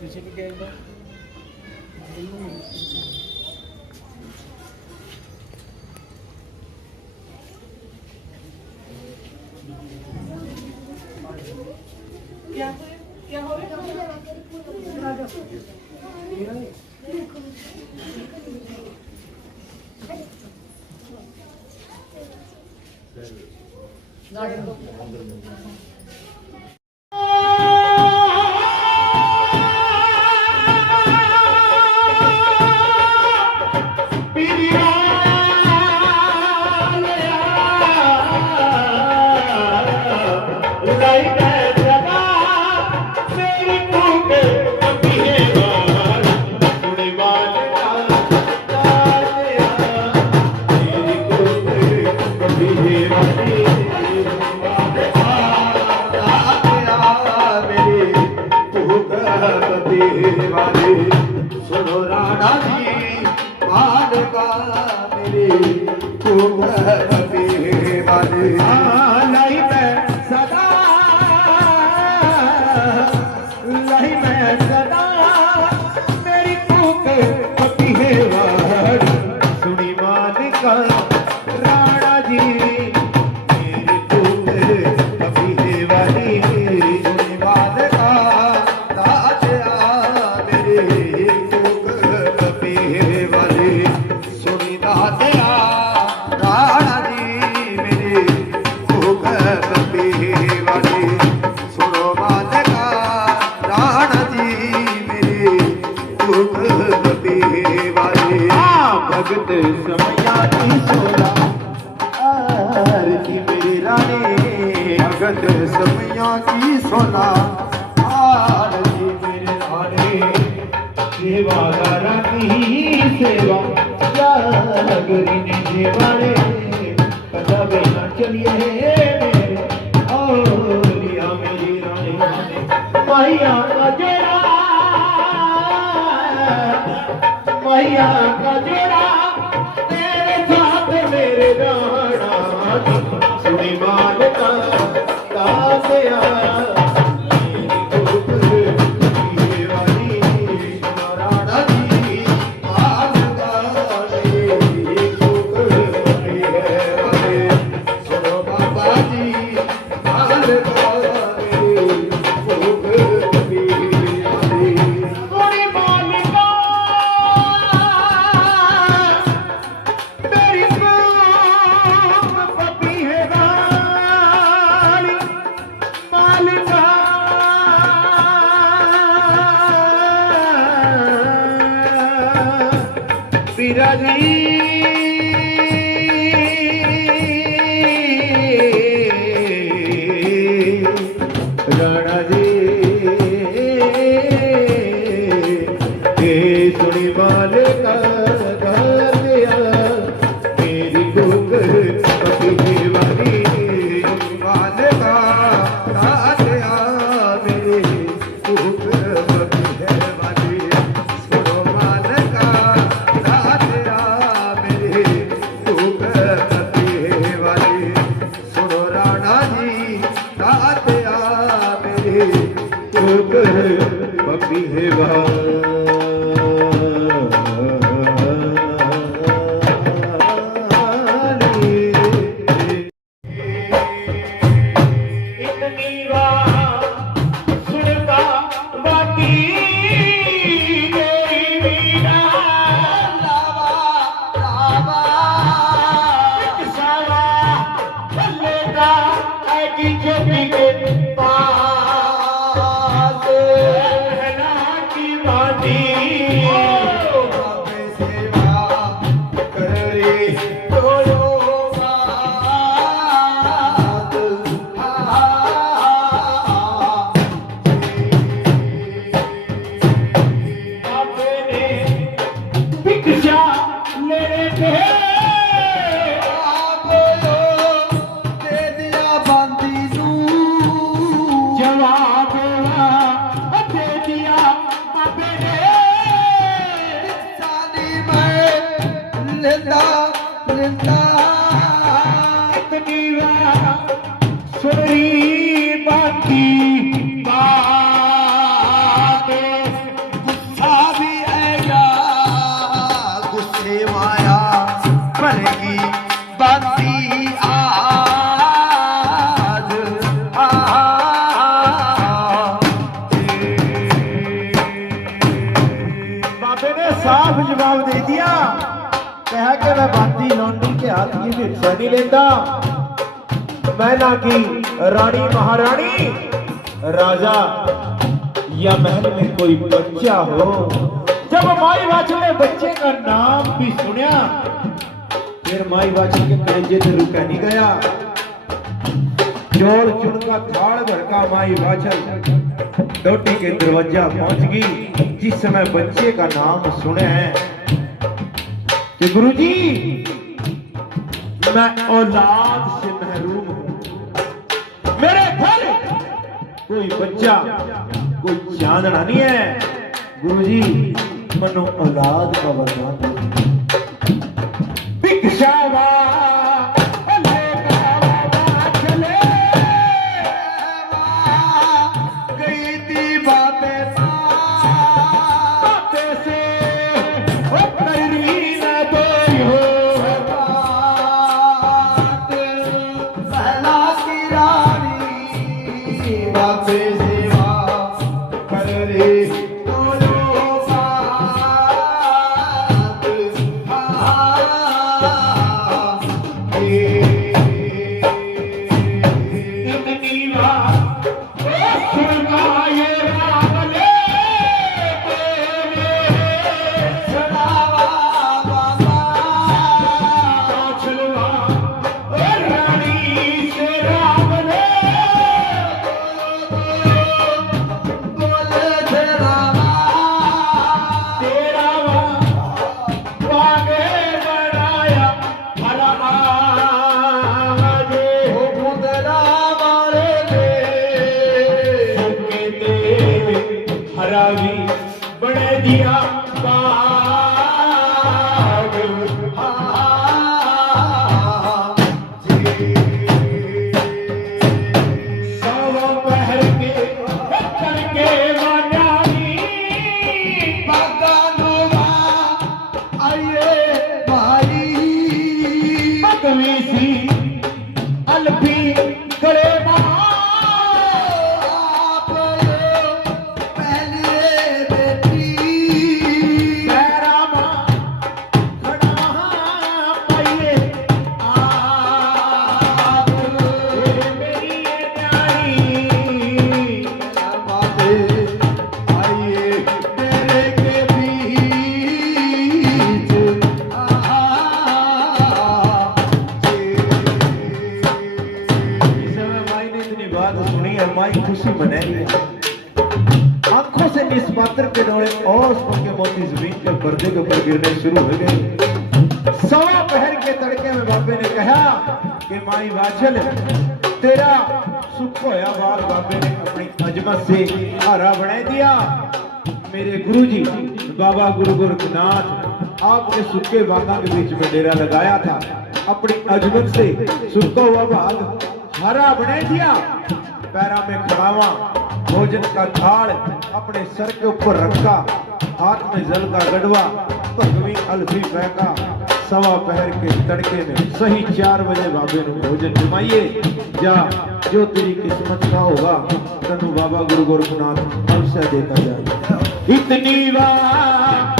पीछे भी क्या एकदम क्या क्या हो रहा है? सुनो राणा जी मालका मेरे वाले लाई मैं सदा लाई मैं सदा मेरी भूख पति है वार सुनी मालका राणा जी मेरी भूख पति है वाली सुनी मालका भगत समया की सोला आरती मेरी रानी भगत समया की सोला आरती मेरे रानी सेवा रानी सेवा जागरी ने सेवाले कदा बेना चलिए मेरे ओलिया मेरी रानी मैया का जोड़ा मैया का जोड़ा तेरे साथ मेरे राणा सुनी मालका ताया विराजी राणा जी सुनी मालका दिया मेरी भूख पति वाली मालका दिया मेरी भूख पति वाली सुनो मालका पपी है इतनी सोरी बाकी हाथ की भिक्षा नहीं लेता। मैना की रानी महारानी राजा या महल में कोई बच्चा हो। जब माई वाचन ने बच्चे का नाम भी सुना फिर माई वाचन के कलेजे से रुका नहीं गया। चौल चुन का थाल भर का माई वाचन डोटी के दरवाजा पहुंच गई। जिस समय बच्चे का नाम सुने हैं कि गुरुजी मैं औलाद से महरूम हूं, मेरे घर कोई बच्चा कोई चांदना नहीं है। गुरुजी मनो औलाद का वरदान भिक्षावा बने दिया खुशी मनाई है। आंखों से निस्पात्र के डोले और उसके मोती जमीन के पर्दे के ऊपर गिरने शुरू हो गए। सवा पहर के तड़के में बाबे ने कहा कि माई वाचल तेरा सुख होया बाल बाबे ने अपनी अजमत से हरा बना दिया। मेरे गुरुजी बाबा गुरु गोरखनाथ आपने सूखे बागा के बीच में डेरा लगाया था, अपनी अजमत से सूखा हुआ भाग हरा बना दिया। पैरा में खड़ावा भोजन का थाल अपने सर के ऊपर रखा, हाथ में जल का गढ़वा भगवी अलफी फेंका। सवा पहर के तड़के में सही 4 बजे बाबे ने भोजन जमाइए। जा जो तेरी किस्मत का होगा तनु बाबा गुरु गोरखनाथ अवश्य देता जाए। इतनी बार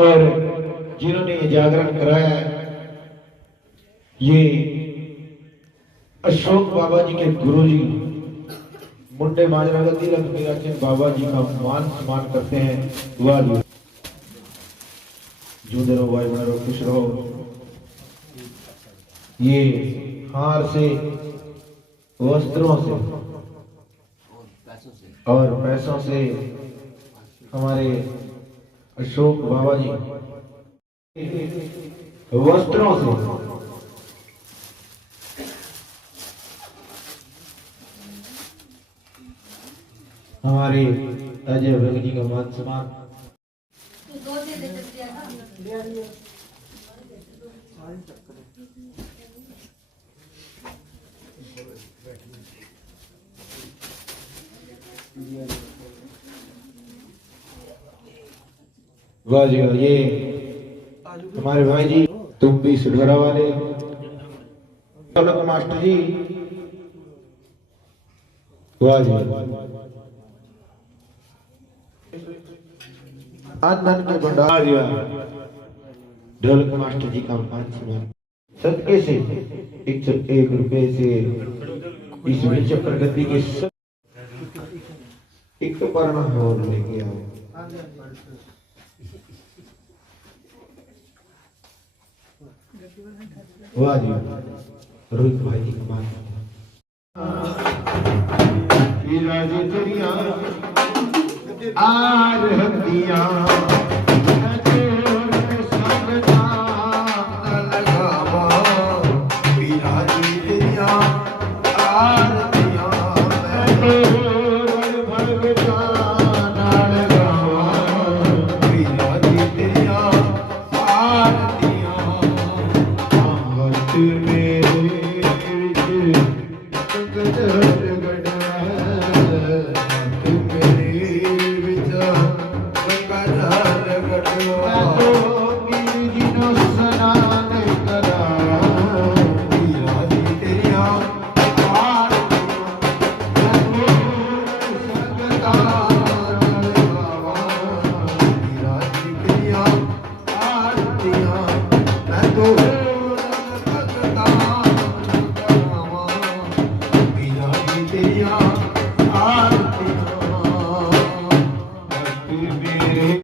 और जिन्होंने ये जागरण कराया है ये अशोक बाबा जी के गुरु जी मुंडे माजरा का तिलक मीराचंद बाबा जी का मान सम्मान करते हैं। वाह जी, जूदे रहो भाई, बना रहो, खुश रहो। ये हार से, वस्त्रों से और पैसों से हमारे अशोक बाबा जी, वस्त्रों से हमारे अजय भगत जी का मान सम्मान। वाह जी, ये हमारे भाई जी तुम भी सुधरा वाले मास्टर जी। वाह जी, धन के भंडार ढोलक मास्टर जी का मान सम्मान सदके से 101 रुपए से इस विश्व प्रगति के एक परणा और लेके आओ। वाह जी, रोहित भाई जी का मान आर हदिया तो